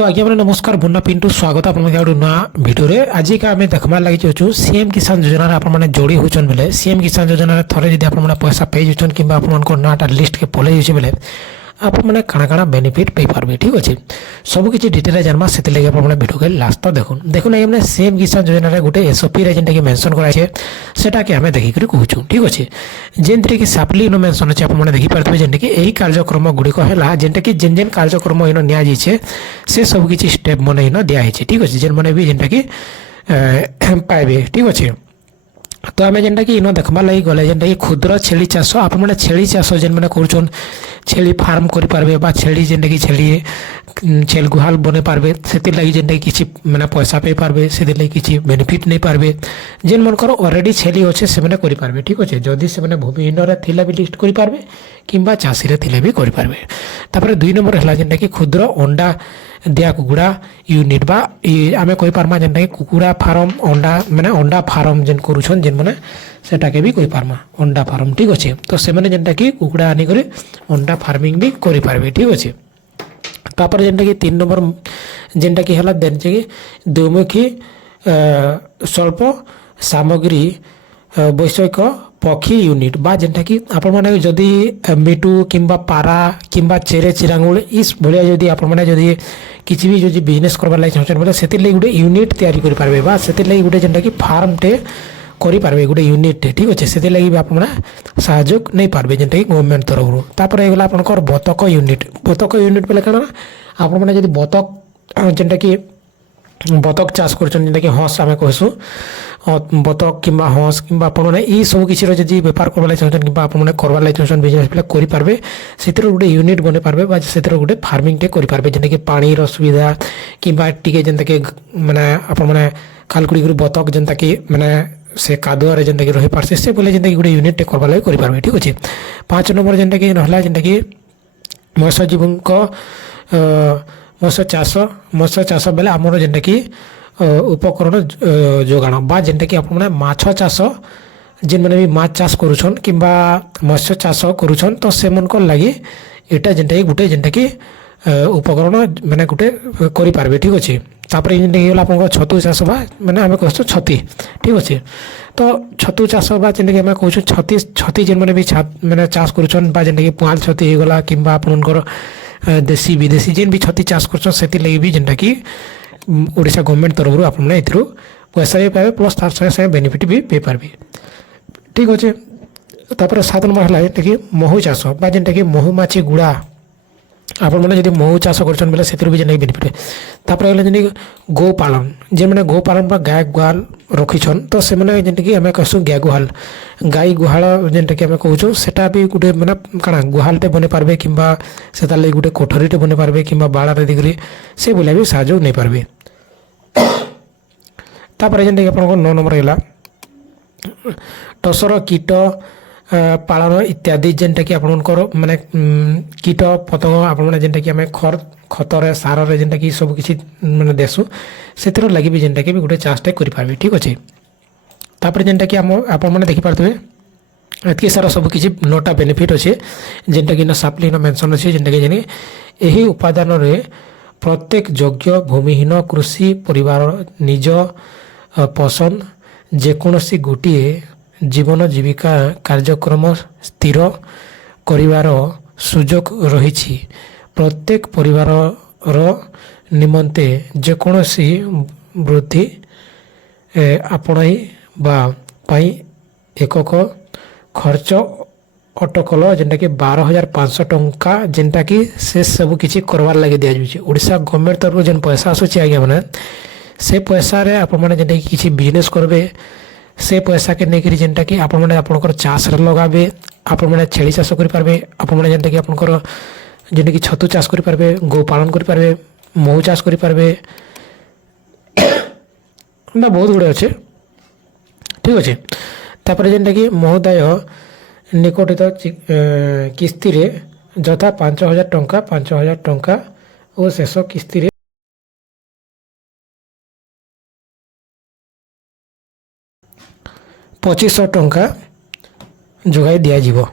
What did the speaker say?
तो आज्ञा मैंने नमस्कार बुन्ना पिंटू स्वागत आप नया भिडियो रे आज का आम देखबार लगी चाहूँ सीएम किसान योजना आपने जोड़ी होचन बेले सीएम किसान योजना थरे जब आप पैसा पे जान कि नाटा लिस्ट के पलि जाइए बेले आप काଣା काଣା बेनिफिट पे पारबे ठीक अच्छे सब किसी डिटेल जानमा से भिडियो के लास्ट तक देखुन देखुन आम सीएम किसान योजना गोटे एसओपी रे जेनटा कि मेंशन कराए सेटा कि आम देखिक कहूँ ठीक अच्छे जेनथि कि सापली इन मेंशन अच्छे आपने देखिपारे जेनटा कि यही कार्यक्रम गुड़िक है जेनटा कि जेन जेन कार्यक्रम इन नि से सब किसी स्टेप मन इन दिखाई ठीक अच्छे जेन मैंने भी जेनटा कि पाइबे ठीक अच्छे तो आम जेनटा कि इन देखबार लगी गले जेनटा कि क्षुद्र छेली चाष आप छेली चाष जेन मैंने कर छेली फार्म करें बा छेली जेनटा कि छेल गुहाल बने पारबे से लगी जेनटा कि किसी मैंने पैसा पे पारबे से लगी किसी बेनिफिट नहीं पारबे जेन मनकर ऑलरेडी छेली अच्छे से मैंने करें ठीक अच्छे जदि से मैंने भूमिहीन थिले भी लिस्ट करें किंबा चाषी थिले भी करें तापर 2 नंबर है जेनटा कि क्षुद्र अंडा दिया कुकुड़ा यूनिट बा आमे कहि पारमा जेनटा कि कुकुड़ा फार्म अंडा माने अंडा फार्म जेन करूछन जेन माने सेटा के भी कहि पारमा अंडा फार्म ठीक अच्छे तो से माने जेनटा कि कुकुड़ा आनी करे अंडा फार्मिंग भी करि पारबे ठीक अच्छे तापर जेनटा कि 3 नंबर जेनटा कि हला देन कि द्विमुखी स्वल्प सामग्री वैषयिक पक्षी यूनिट बा जेनटा कि आपण माने जदि मिटू किंबा पारा किंबा चेरे चिरांगुल इस भलिया जदि आपण माने जदि किसी भी जदि बिजनेस करबार लागि चाहछन बोले सेति लागि गुटे यूनिट तयारी करि पारबे बा सेति लागि गुटे जेनटा कि फार्म टे करि पारबे गुटे यूनिट ठीक अच्छे सेति लागि आपण माने सहयोग नहीं पारबे जेनटा कि गवर्नमेंट तरफ तापर एगला आपनकर बतक यूनिट बेले काना आपण माने जदि बतक जेनटा कि बतक चाष करछन जेनटा कि हंस आमे कहसु बतक किंबा हंस किंबा आपण ई सब किसी जदि व्यापार करबा लागि चाहछन किंबा आपण करबा लागि चाहछन बिजनेस बेले करि पारबे सेतिर गुटे यूनिट बने पारबे बा सेतिर गुटे फार्मिंग टे करि पारबे जेनटा कि पानी रो सुविधा किंबा टिके जेनटा कि माने आपण माने खालकुड़ी गुरी बतक जेनटा कि माने से कादुआ रे जेनटा कि रहि पारसे से बोले जेनटा कि गुटे यूनिट टे करबा लागि करि पारबे ठीक अछि 5 नंबर जेनटा कि रहला जेनटा कि मत्स्यजीवी को मत्स्य चाष बेले आमर जेनटा कि उपकरण जोगाण बा जेनटा कि आपण माछ चाष जेन मैंने भी माछ चाष करुछन किंबा मत्स्य चाष करुछन तो से मन को लगी एटा जेनटा कि गुटे जेनटा कि उपकरण माने गुटे करि पारबे ठीक अछि तापर जेनटा कि होला आपण छतु चाष बा माने हमें कहसु छती ठीक अछि तो छतु चाष बा जेनटा कि हमें कहसु छती जेन मैंने भी माने चाष करुछन बा जेनटा कि पुआल छती हे गला किंबा आपनकर देशी विदेशी जेन भी छती चाष करछन सेति लागि भी जेनटा कि ओडिशा गवर्नमेंट तरफ आपने एथरो पैसा भी पाए प्लस तार संगे बेनिफिट भी पे पारबे ठीक अच्छे तापर 7 नंबर है कि महू चाष बा जेनटा कि महुमाछी गुड़ा आपण मैंने जब महू चाष कर बेले से भी जेन बेनिफिट तापर जेन गो पालन जेन मैंने गो पालन गाय गुहाल रखीछन तो से मैंने जेनटा कि आम कहसु गाय गुहाल जेनटा कि आम कहूँ सेटा भी गोटे मैंने काଣା गुहालटे बने पारबे किंबा सेता लागि गोटे कोठरीटे बने पारबे किंबा बाड़ारे दिगरी से बोले भी सहयोग नहीं पारबे तापर जेनटा कि आपन 9 नंबर है टसर कीट पालन इत्यादि जेनटा कि आपनकर माने कीट पतंग आपण जेनटा कि आम खतर सार जेनटा कि सब किसी माने देसु सेतिर लागि भी जेनटा कि गोटे चाषटे करि पारबे ठीक अछि तापर जेनटा कि आपण माने देखि पारतबे एतके सारा सब किसी 9टा बेनिफिट अच्छे जेनटा कि सापली मेंशन अच्छे जेनटा कि जेने एही उपादान रे प्रत्येक योग्य भूमिहीन कृषि परिवार निज पसंद जेकोसी गोटे जीवन जीविका कार्यक्रम स्थिर करिवार सुजोग रही प्रत्येक परिवार निमंते जेकोसी वृद्धि आपणाई बा पाई एकक खर्च अटकल जेनटा कि 12,500 टंका जेनटा कि से सब किसी करवार लगे दि जाउछि ओडिशा गवर्नमेंट तरफ जेन पैसा आसुछि आज्ञा माने से पैसा रे आपण माने जेनटा कि किसी बिजनेस करबे से पैसा के नेकरी जेनटा कि आपण माने आपनकर चाष रे लगाबे आपण माने छेली चाष करि पारबे आपण माने जेनटा कि आपनकर जेनटा कि छतु चाष करि पारबे गो पालन करि पारबे महू चाष करि पारबे ना बहुत गुड़े अच्छे ठीक अच्छे तापर जेनटा कि महोदय निकटित किस्ती रे जथा 5,000 टंका और शेष किस्ती रे 2500 टंका जोगाई दिया जीवो।